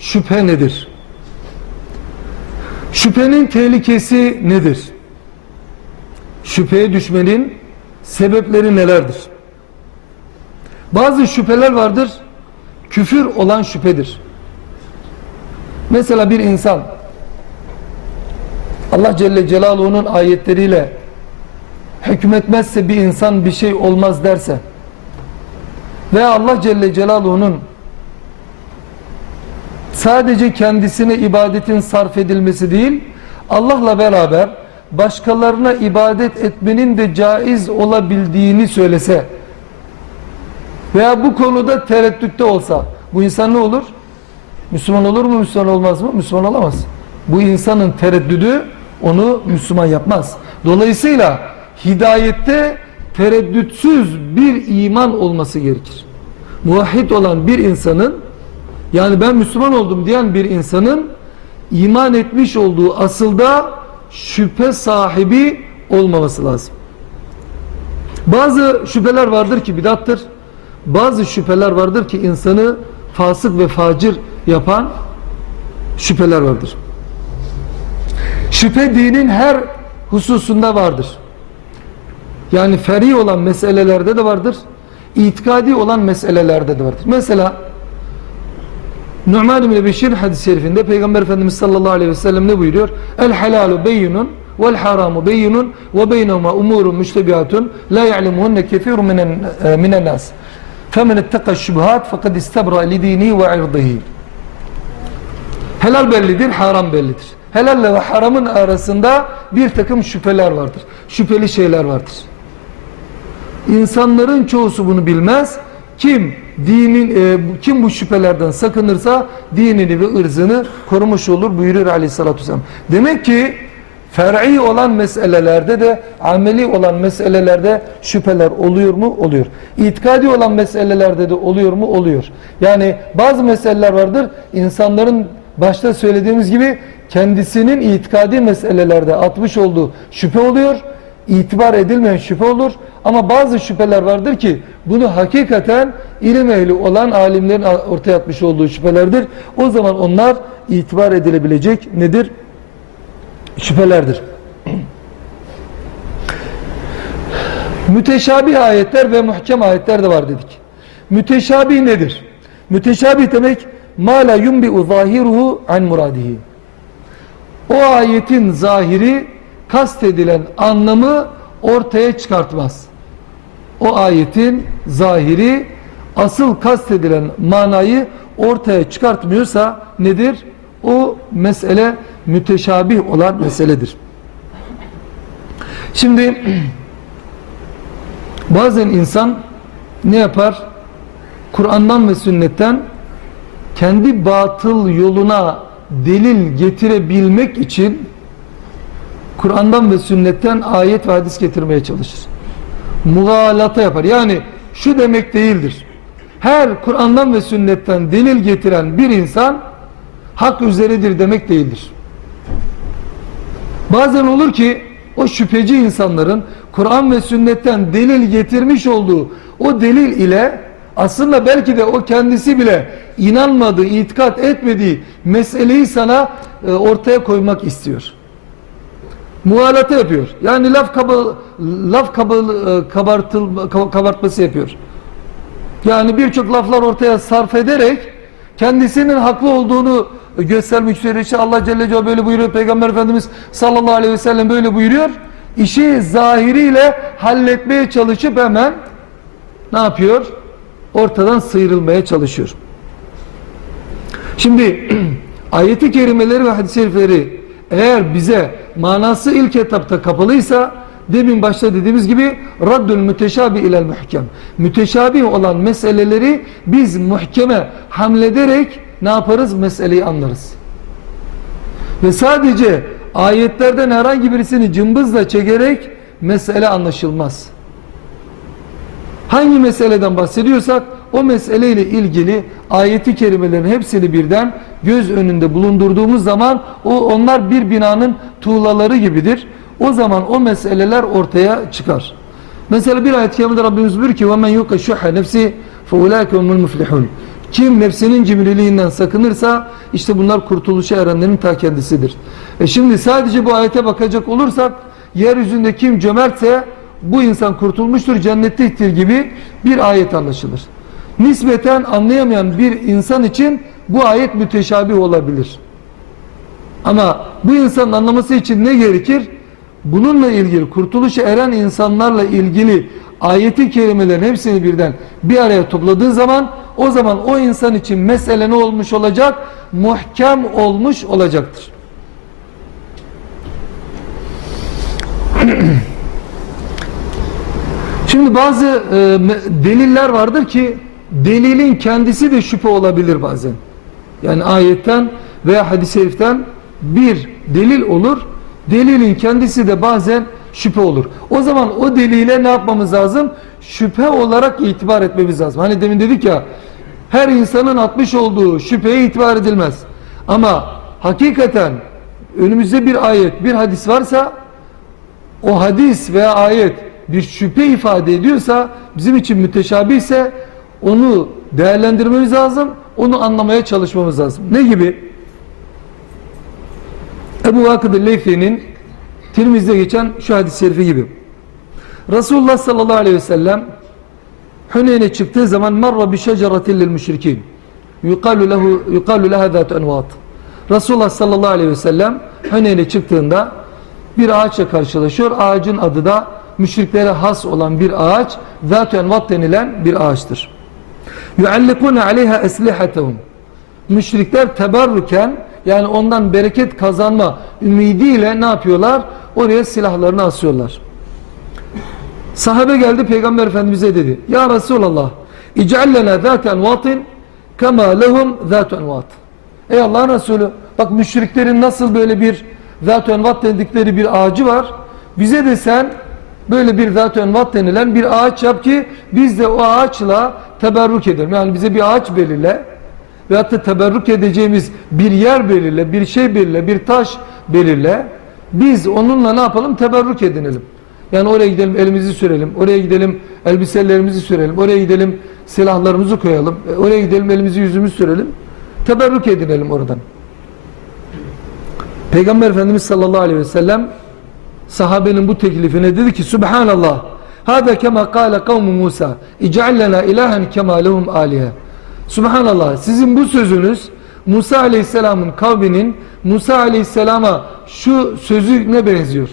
Şüphe nedir? Şüphenin tehlikesi nedir? Şüpheye düşmenin sebepleri nelerdir? Bazı şüpheler vardır, küfür olan şüphedir. Mesela bir insan Allah Celle Celaluhu'nun ayetleriyle hükmetmezse bir insan bir şey olmaz derse ve Allah Celle Celaluhu'nun sadece kendisine ibadetin sarf edilmesi değil Allah'la beraber başkalarına ibadet etmenin de caiz olabildiğini söylese veya bu konuda tereddütte olsa bu insan ne olur? Müslüman olur mu Müslüman olmaz mı? Müslüman olamaz. Bu insanın tereddüdü onu Müslüman yapmaz. Dolayısıyla hidayette tereddütsüz bir iman olması gerekir. Muvahhid olan bir insanın yani ben Müslüman oldum diyen bir insanın iman etmiş olduğu asılda şüphe sahibi olmaması lazım. Bazı şüpheler vardır ki bidattır. Bazı şüpheler vardır ki insanı fasık ve facir yapan şüpheler vardır. Şüphe dinin her hususunda vardır. Yani feri olan meselelerde de vardır. İtikadi olan meselelerde de vardır. Mesela Nu'man bin Beşir hadis-i şerifinde Peygamber Efendimiz sallallahu aleyhi ve sellem ne buyuruyor? El halalu beyyinun vel haramu beyyinun ve beynehuma umurun müştebihatun la ya'lemuhunne kefirun minen, e, minen nas. Femen itteka şubuhat fekad istabra li dini ve irdihi. Helal bellidir, haram bellidir. Helalle ve haramın arasında bir takım şüpheler vardır. Şüpheli şeyler vardır. İnsanların çoğusu bunu bilmez. Kim dinin e, kim bu şüphelerden sakınırsa dinini ve ırzını korumuş olur buyuruyor Aleyhisselatü Vesselam. Demek ki fer'i olan meselelerde de ameli olan meselelerde şüpheler oluyor mu? Oluyor. İtikadi olan meselelerde de oluyor mu? Oluyor. Yani bazı meseleler vardır. insanların başta söylediğimiz gibi kendisinin itikadi meselelerde atmış olduğu şüphe oluyor. İtibar edilmeyen şüphe olur. Ama bazı şüpheler vardır ki bunu hakikaten ilim ehli olan alimlerin ortaya atmış olduğu şüphelerdir. O zaman onlar itibar edilebilecek nedir? Şüphelerdir. Müteşabih ayetler ve muhkem ayetler de var dedik. Müteşabih nedir? Müteşabih demek ma la yumbi'u zahiruhu an muradihi. O ayetin zahiri kastedilen anlamı ortaya çıkartmaz. O ayetin zahiri asıl kastedilen manayı ortaya çıkartmıyorsa nedir? O mesele müteşabih olan meseledir. Şimdi bazen insan ne yapar? Kur'an'dan ve sünnetten kendi batıl yoluna delil getirebilmek için Kur'an'dan ve sünnetten ayet ve hadis getirmeye çalışır. Mugalata yapar. Yani şu demek değildir. Her Kur'an'dan ve sünnetten delil getiren bir insan hak üzeredir demek değildir. Bazen olur ki o şüpheci insanların Kur'an ve sünnetten delil getirmiş olduğu o delil ile aslında belki de o kendisi bile inanmadığı, itikat etmediği meseleyi sana e, ortaya koymak istiyor. Muhalata yapıyor. Yani laf kaba, laf kaba, e, kabartıl, kabartması yapıyor. Yani birçok laflar ortaya sarf ederek kendisinin haklı olduğunu göstermek işte Allah Celle Celaluhu böyle buyuruyor. Peygamber Efendimiz sallallahu aleyhi ve sellem böyle buyuruyor. İşi zahiriyle halletmeye çalışıp hemen ne yapıyor? Ortadan sıyrılmaya çalışıyor. Şimdi ayeti kerimeleri ve hadis-i şerifleri eğer bize manası ilk etapta kapalıysa demin başta dediğimiz gibi raddül müteşabi ilel muhkem. Müteşabi olan meseleleri biz muhkeme hamlederek ne yaparız? Meseleyi anlarız. Ve sadece ayetlerden herhangi birisini cımbızla çekerek mesele anlaşılmaz. Hangi meseleden bahsediyorsak o meseleyle ilgili ayeti kerimelerin hepsini birden göz önünde bulundurduğumuz zaman o onlar bir binanın tuğlaları gibidir. O zaman o meseleler ortaya çıkar. Mesela bir ayet-i kerimede Rabbimiz buyuruyor ki وَمَنْ يُقَ شُحَّ نَفْسِ فَاُولَٰئِكَ هُمُ الْمُفْلِحُونَ Kim nefsinin cimriliğinden sakınırsa işte bunlar kurtuluşa erenlerin ta kendisidir. E şimdi sadece bu ayete bakacak olursak yeryüzünde kim cömertse bu insan kurtulmuştur cennettedir gibi bir ayet anlaşılır. Nispeten anlayamayan bir insan için bu ayet müteşabih olabilir. Ama bu insanın anlaması için ne gerekir? Bununla ilgili kurtuluşa eren insanlarla ilgili ayeti kerimelerin hepsini birden bir araya topladığı zaman o zaman o insan için mesele ne olmuş olacak? Muhkem olmuş olacaktır. Şimdi bazı e, deliller vardır ki delilin kendisi de şüphe olabilir bazen. Yani ayetten veya hadis-i şeriften bir delil olur. Delilin kendisi de bazen şüphe olur. O zaman o delile ne yapmamız lazım? Şüphe olarak itibar etmemiz lazım. Hani demin dedik ya her insanın atmış olduğu şüpheye itibar edilmez. Ama hakikaten önümüzde bir ayet, bir hadis varsa o hadis veya ayet bir şüphe ifade ediyorsa bizim için müteşabih ise onu değerlendirmemiz lazım. Onu anlamaya çalışmamız lazım. Ne gibi? Ebu Vakıd Leyfi'nin Tirmiz'de geçen şu hadis-i şerifi gibi. Resulullah sallallahu aleyhi ve sellem Hüneyn'e çıktığı zaman marra bi şeceratin lil müşrikin. Yukalu lehu yukalu leha zat envat. Resulullah sallallahu aleyhi ve sellem Hüneyn'e çıktığında bir ağaçla karşılaşıyor. Ağacın adı da müşriklere has olan bir ağaç, zat envat denilen bir ağaçtır. Yuallikuna aleyha eslihatehum. Müşrikler teberrüken yani ondan bereket kazanma ümidiyle ne yapıyorlar? Oraya silahlarını asıyorlar. Sahabe geldi Peygamber Efendimiz'e dedi. Ya Resulallah İc'allena zaten vatin kema lehum zaten vat. Ey Allah'ın Resulü bak müşriklerin nasıl böyle bir zaten vat dedikleri bir ağacı var. Bize de sen böyle bir zaten vat denilen bir ağaç yap ki biz de o ağaçla teberrük edelim. Yani bize bir ağaç belirle veyahut da teberrük edeceğimiz bir yer belirle, bir şey belirle, bir taş belirle. Biz onunla ne yapalım? Teberrük edinelim. Yani oraya gidelim elimizi sürelim, oraya gidelim elbiselerimizi sürelim, oraya gidelim silahlarımızı koyalım, e, oraya gidelim elimizi yüzümüzü sürelim. Teberrük edinelim oradan. Peygamber Efendimiz sallallahu aleyhi ve sellem sahabenin bu teklifine dedi ki Subhanallah Hâbe kema kâle kavmu Musa İc'allena ilahen kema lehum âlihe Subhanallah sizin bu sözünüz Musa aleyhisselamın kavminin Musa aleyhisselama şu sözü ne benziyor?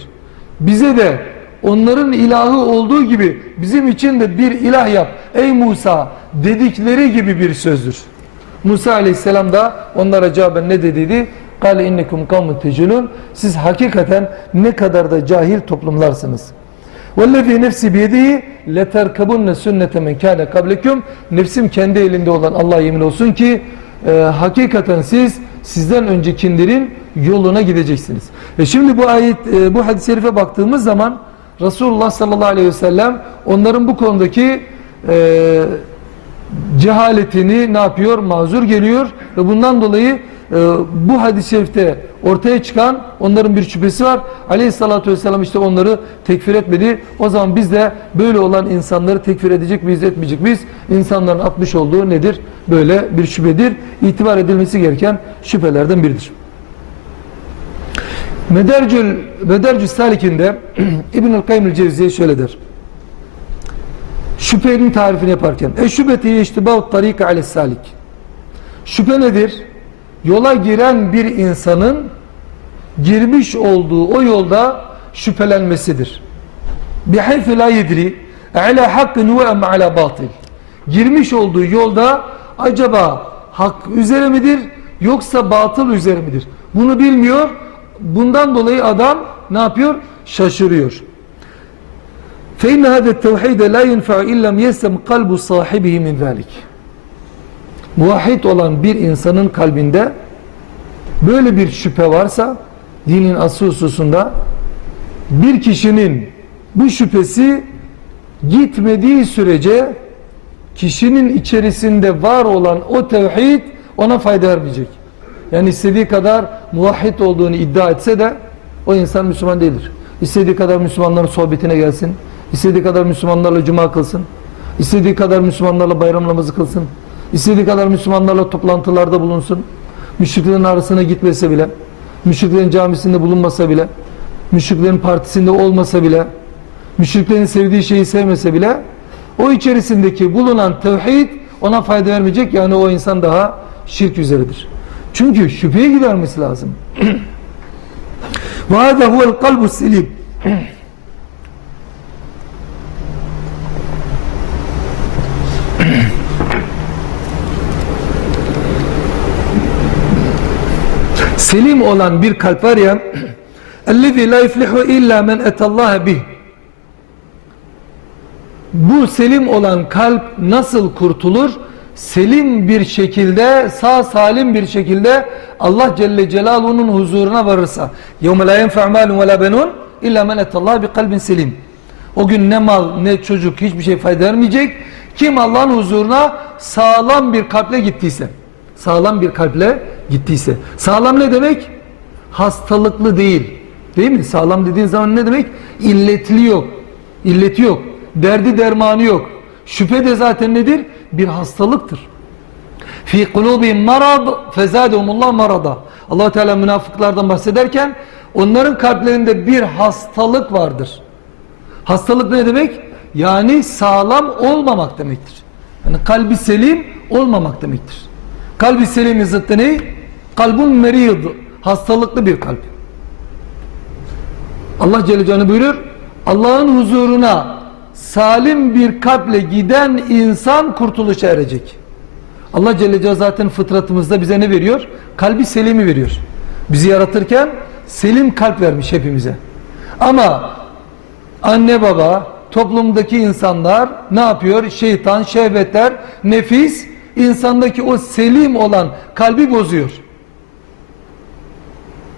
Bize de onların ilahı olduğu gibi bizim için de bir ilah yap ey Musa dedikleri gibi bir sözdür. Musa aleyhisselam da onlara cevaben ne dediydi? İnnekum kavmun tecilun. Siz hakikaten ne kadar da cahil toplumlarsınız. وَالَّذ۪ي nefsi biyedihi لَتَرْكَبُنَّ سُنَّةَ مَنْ كَانَ قَبْلَكُمْ Nefsim kendi elinde olan Allah yemin olsun ki e, hakikaten siz sizden öncekilerin yoluna gideceksiniz. E şimdi bu ayet, e, bu hadis-i şerife baktığımız zaman Resulullah sallallahu aleyhi ve sellem onların bu konudaki e, cehaletini ne yapıyor? Mazur geliyor ve bundan dolayı e, bu hadis-i şerifte ortaya çıkan onların bir şüphesi var. Aleyhissalatü vesselam işte onları tekfir etmedi. O zaman biz de böyle olan insanları tekfir edecek miyiz etmeyecek miyiz? İnsanların atmış olduğu nedir? Böyle bir şüphedir. İtibar edilmesi gereken şüphelerden biridir. Medercül, Medercül Salik'inde İbnül Kayyum Cevziye şöyle der. Şüphenin tarifini yaparken Eşşübeti yeştibâut tarîka aleyhissalik Şüphe nedir? Yola giren bir insanın girmiş olduğu o yolda şüphelenmesidir. Bihaythu la yedri ala hakkın ve em ala batil. Girmiş olduğu yolda acaba hak üzere midir yoksa batıl üzere midir? Bunu bilmiyor. Bundan dolayı adam ne yapıyor? Şaşırıyor. فإن هذا التوحيد لا ينفع إن لم يسم قلب صاحبه من ذلك. Muvahhid olan bir insanın kalbinde böyle bir şüphe varsa dinin aslı hususunda bir kişinin bu şüphesi gitmediği sürece kişinin içerisinde var olan o tevhid ona fayda vermeyecek. Yani istediği kadar muvahhid olduğunu iddia etse de o insan Müslüman değildir. İstediği kadar Müslümanların sohbetine gelsin. istediği kadar Müslümanlarla cuma kılsın. istediği kadar Müslümanlarla bayram namazı kılsın. istediği kadar Müslümanlarla toplantılarda bulunsun. Müşriklerin arasına gitmese bile, müşriklerin camisinde bulunmasa bile, müşriklerin partisinde olmasa bile, müşriklerin sevdiği şeyi sevmese bile o içerisindeki bulunan tevhid ona fayda vermeyecek yani o insan daha şirk üzeredir. Çünkü şüpheyi gidermesi lazım. وهذا هو القلب السليم Selim olan bir kalp var ya اَلَّذِي لَا يُفْلِحُ اِلَّا مَنْ اَتَ اللّٰهَ بِهِ Bu selim olan kalp nasıl kurtulur? Selim bir şekilde, sağ salim bir şekilde Allah Celle Celaluhu'nun huzuruna varırsa. يَوْمَ لَا يَنْفَعْ مَالٌ وَلَا بَنُونَ اِلَّا مَنْ اَتَ اللّٰهَ بِقَلْبٍ selim. O gün ne mal ne çocuk hiçbir şey fayda vermeyecek. Kim Allah'ın huzuruna sağlam bir kalple gittiyse. Sağlam bir kalple gittiyse. Sağlam ne demek? Hastalıklı değil. Değil mi? Sağlam dediğin zaman ne demek? İlletli yok. İlleti yok. Derdi dermanı yok. Şüphe de zaten nedir? Bir hastalıktır. Fi kulubihim marad fezadehumullah marada. Allah Teala münafıklardan bahsederken onların kalplerinde bir hastalık vardır. Hastalık ne demek? Yani sağlam olmamak demektir. Yani kalbi selim olmamak demektir. Kalbi selimin zıttı ne? Kalbun merid. Hastalıklı bir kalp. Allah Celle Celaluhu buyurur. Allah'ın huzuruna salim bir kalple giden insan kurtuluşa erecek. Allah Celle Celaluhu zaten fıtratımızda bize ne veriyor? Kalbi selimi veriyor. Bizi yaratırken selim kalp vermiş hepimize. Ama anne baba, toplumdaki insanlar ne yapıyor? Şeytan, şehvetler, nefis insandaki o selim olan kalbi bozuyor.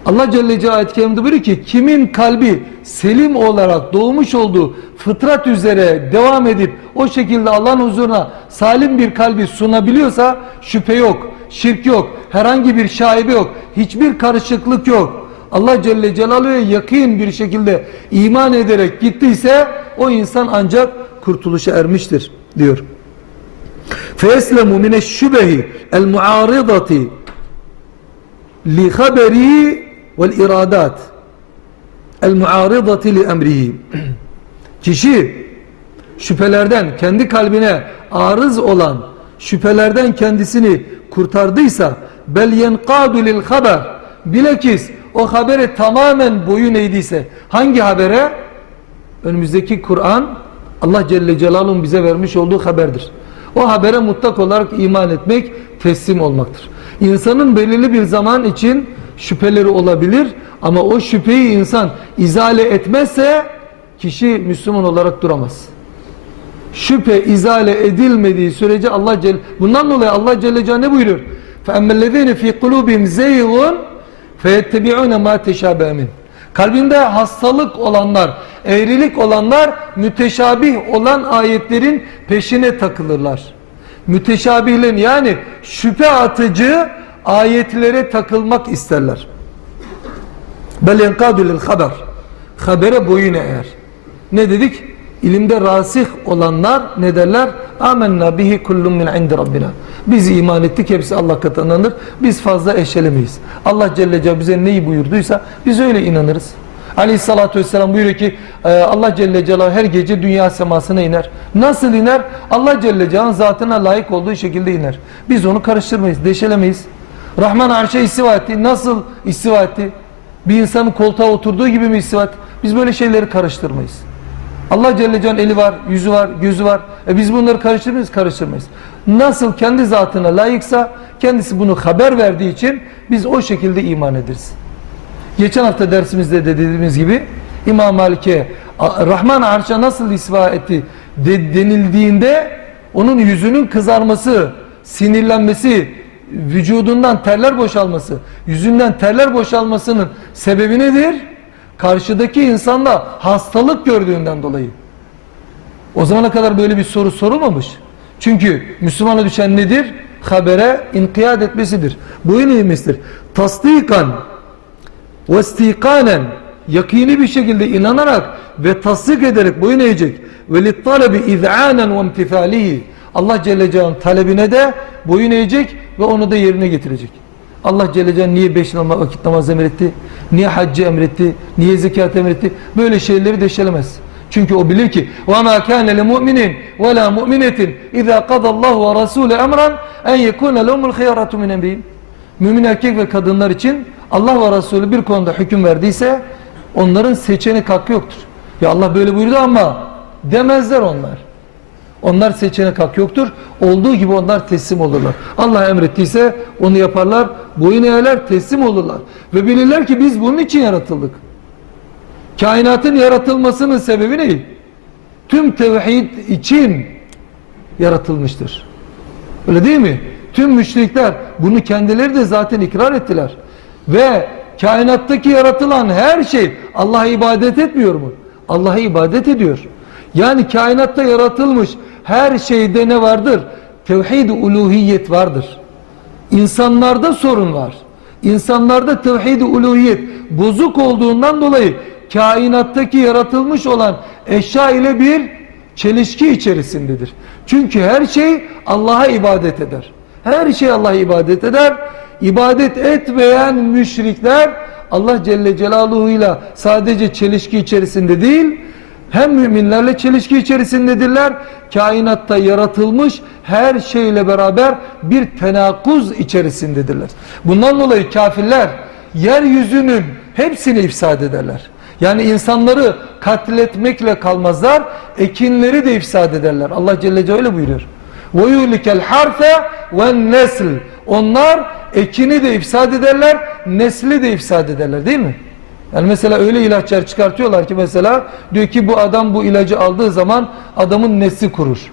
Allah Celle Celaluhu ayet-i kerimde buyuruyor ki kimin kalbi selim olarak doğmuş olduğu fıtrat üzere devam edip o şekilde Allah'ın huzuruna salim bir kalbi sunabiliyorsa şüphe yok, şirk yok, herhangi bir şaibe yok, hiçbir karışıklık yok. Allah Celle Celaluhu'ya yakın bir şekilde iman ederek gittiyse o insan ancak kurtuluşa ermiştir diyor. فَيَسْلَمُ مِنَ الشُّبَهِ الْمُعَارِضَةِ vel-iradat el-muaridati li kişi şüphelerden kendi kalbine arız olan şüphelerden kendisini kurtardıysa bel yenkadu lil haber bilakis o habere tamamen boyun eğdiyse hangi habere? önümüzdeki Kur'an Allah Celle Celaluhu'nun bize vermiş olduğu haberdir. O habere mutlak olarak iman etmek teslim olmaktır. İnsanın belirli bir zaman için şüpheleri olabilir ama o şüpheyi insan izale etmezse kişi Müslüman olarak duramaz. Şüphe izale edilmediği sürece Allah Celle bundan dolayı Allah Celle Celaluhu ne buyuruyor? فَاَمَّا fi قُلُوبِهِمْ زَيْغٌ فَيَتَّبِعُونَ مَا تَشَابَهَ مِنْ Kalbinde hastalık olanlar, eğrilik olanlar müteşabih olan ayetlerin peşine takılırlar. Müteşabihlerin yani şüphe atıcı ayetlere takılmak isterler. Bel yenkadu lil haber. Habere boyun eğer. Ne dedik? İlimde rasih olanlar ne derler? Amenna bihi kullun min indi rabbina. Biz iman ettik hepsi Allah katındandır. Biz fazla eşelemeyiz. Allah Celle Celaluhu bize neyi buyurduysa biz öyle inanırız. Aleyhissalatü vesselam buyuruyor ki e, Allah Celle Celaluhu her gece dünya semasına iner. Nasıl iner? Allah Celle Celaluhu'nun zatına layık olduğu şekilde iner. Biz onu karıştırmayız, deşelemeyiz. Rahman arşa istiva etti. Nasıl istiva etti? Bir insanın koltuğa oturduğu gibi mi istiva etti? Biz böyle şeyleri karıştırmayız. Allah Celle Can eli var, yüzü var, gözü var. E biz bunları karıştırır mıyız? Karıştırmayız. Nasıl kendi zatına layıksa kendisi bunu haber verdiği için biz o şekilde iman ederiz. Geçen hafta dersimizde de dediğimiz gibi İmam Malik'e Rahman arşa nasıl isva etti de, denildiğinde onun yüzünün kızarması, sinirlenmesi, vücudundan terler boşalması, yüzünden terler boşalmasının sebebi nedir? Karşıdaki insanda hastalık gördüğünden dolayı. O zamana kadar böyle bir soru sorulmamış. Çünkü Müslümana düşen nedir? Habere inkiyat etmesidir. Boyun eğmesidir. Tasdikan ve istikanen yakini bir şekilde inanarak ve tasdik ederek boyun eğecek. Ve littalebi iz'anen ve imtifalihi. Allah Celle Celaluhu'nun talebine de boyun eğecek ve onu da yerine getirecek. Allah Celle Celaluhu niye beş namaz, vakit namaz emretti? Niye haccı emretti? Niye zekat emretti? Böyle şeyleri deşelemez. Çünkü o bilir ki وَمَا كَانَ لِمُؤْمِنٍ وَلَا مُؤْمِنَةٍ إِذَا قَضَى اللّٰهُ وَرَسُولُ اَمْرًا اَنْ يَكُونَ لَهُمُ الْخِيَرَةُ مِنْ اَمْرِهِمْ Mümin erkek ve kadınlar için Allah ve Resulü bir konuda hüküm verdiyse onların seçenek hakkı yoktur. Ya Allah böyle buyurdu ama demezler onlar. Onlar seçenek hakkı yoktur. Olduğu gibi onlar teslim olurlar. Allah emrettiyse onu yaparlar. Boyun eğerler, teslim olurlar. Ve bilirler ki biz bunun için yaratıldık. Kainatın yaratılmasının sebebi ne? Tüm tevhid için yaratılmıştır. Öyle değil mi? Tüm müşrikler bunu kendileri de zaten ikrar ettiler. Ve kainattaki yaratılan her şey Allah'a ibadet etmiyor mu? Allah'a ibadet ediyor. Yani kainatta yaratılmış her şeyde ne vardır? Tevhid-i uluhiyet vardır. İnsanlarda sorun var. İnsanlarda tevhid-i uluhiyet bozuk olduğundan dolayı kainattaki yaratılmış olan eşya ile bir çelişki içerisindedir. Çünkü her şey Allah'a ibadet eder. Her şey Allah'a ibadet eder. İbadet etmeyen müşrikler Allah Celle Celaluhu ile sadece çelişki içerisinde değil, hem müminlerle çelişki içerisindedirler. Kainatta yaratılmış her şeyle beraber bir tenakuz içerisindedirler. Bundan dolayı kafirler yeryüzünün hepsini ifsad ederler. Yani insanları katletmekle kalmazlar, ekinleri de ifsad ederler. Allah Celle Celle öyle buyuruyor. وَيُولِكَ الْحَرْفَ وَالنَّسْلِ Onlar ekini de ifsad ederler, nesli de ifsad ederler değil mi? Yani mesela öyle ilaçlar çıkartıyorlar ki mesela diyor ki bu adam bu ilacı aldığı zaman adamın nesli kurur.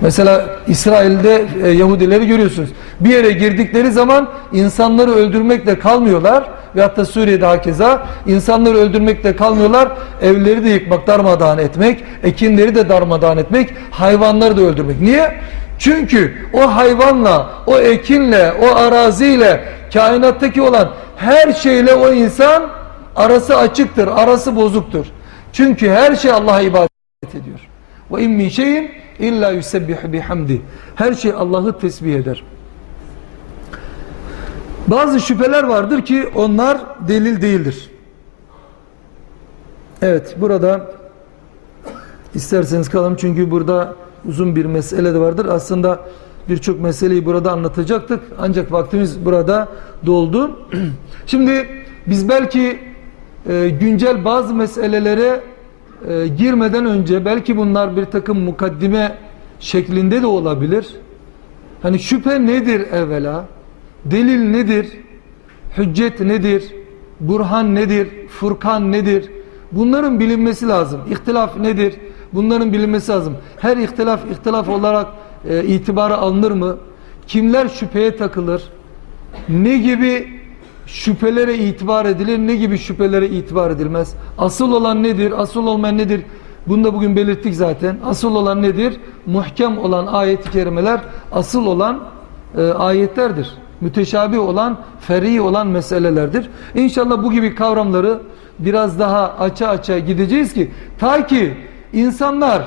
Mesela İsrail'de e, Yahudileri görüyorsunuz. Bir yere girdikleri zaman insanları öldürmekle kalmıyorlar ve hatta Suriye'de hakeza insanları öldürmekle kalmıyorlar. Evleri de yıkmak, darmadağın etmek, ekinleri de darmadağın etmek, hayvanları da öldürmek. Niye? Çünkü o hayvanla, o ekinle, o araziyle, kainattaki olan her şeyle o insan arası açıktır, arası bozuktur. Çünkü her şey Allah'a ibadet ediyor. Ve in şeyin illa yusebbihu bihamdi. Her şey Allah'ı tesbih eder. Bazı şüpheler vardır ki onlar delil değildir. Evet burada isterseniz kalalım çünkü burada uzun bir mesele de vardır. Aslında birçok meseleyi burada anlatacaktık. Ancak vaktimiz burada doldu. Şimdi biz belki e, güncel bazı meselelere e, girmeden önce belki bunlar bir takım mukaddime şeklinde de olabilir. Hani şüphe nedir evvela? Delil nedir? Hüccet nedir? Burhan nedir? Furkan nedir? Bunların bilinmesi lazım. İhtilaf nedir? Bunların bilinmesi lazım. Her ihtilaf ihtilaf olarak e, itibara alınır mı? Kimler şüpheye takılır? Ne gibi şüphelere itibar edilir, ne gibi şüphelere itibar edilmez? Asıl olan nedir? Asıl olmayan nedir? Bunu da bugün belirttik zaten. Asıl olan nedir? Muhkem olan ayet-i kerimeler asıl olan e, ayetlerdir. Müteşabih olan, fer'i olan meselelerdir. İnşallah bu gibi kavramları biraz daha aça aça gideceğiz ki ta ki insanlar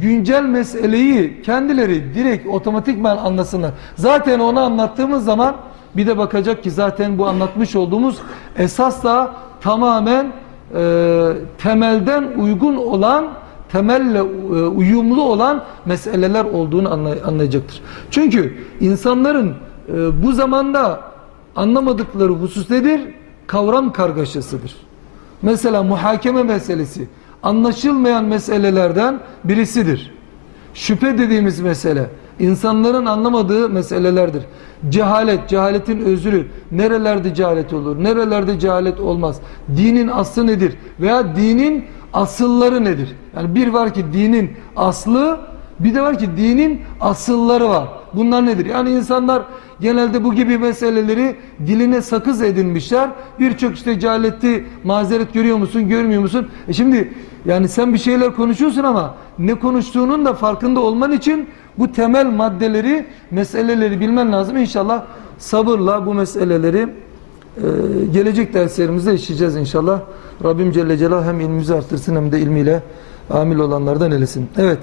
güncel meseleyi kendileri direkt otomatikman anlasınlar. Zaten onu anlattığımız zaman bir de bakacak ki zaten bu anlatmış olduğumuz esas da tamamen e, temelden uygun olan temelle e, uyumlu olan meseleler olduğunu anlay- anlayacaktır. Çünkü insanların e, bu zamanda anlamadıkları husus nedir? Kavram kargaşasıdır. Mesela muhakeme meselesi anlaşılmayan meselelerden birisidir. Şüphe dediğimiz mesele insanların anlamadığı meselelerdir. Cehalet, cehaletin özürü, nerelerde cehalet olur, nerelerde cehalet olmaz, dinin aslı nedir veya dinin asılları nedir? Yani bir var ki dinin aslı, bir de var ki dinin asılları var. bunlar nedir? Yani insanlar genelde bu gibi meseleleri diline sakız edinmişler. Birçok işte cehaleti mazeret görüyor musun, görmüyor musun? E şimdi yani sen bir şeyler konuşuyorsun ama ne konuştuğunun da farkında olman için bu temel maddeleri, meseleleri bilmen lazım. İnşallah sabırla bu meseleleri ee, gelecek derslerimizde işleyeceğiz inşallah. Rabbim Celle Celaluhu hem ilmimizi arttırsın hem de ilmiyle amil olanlardan eylesin. Evet.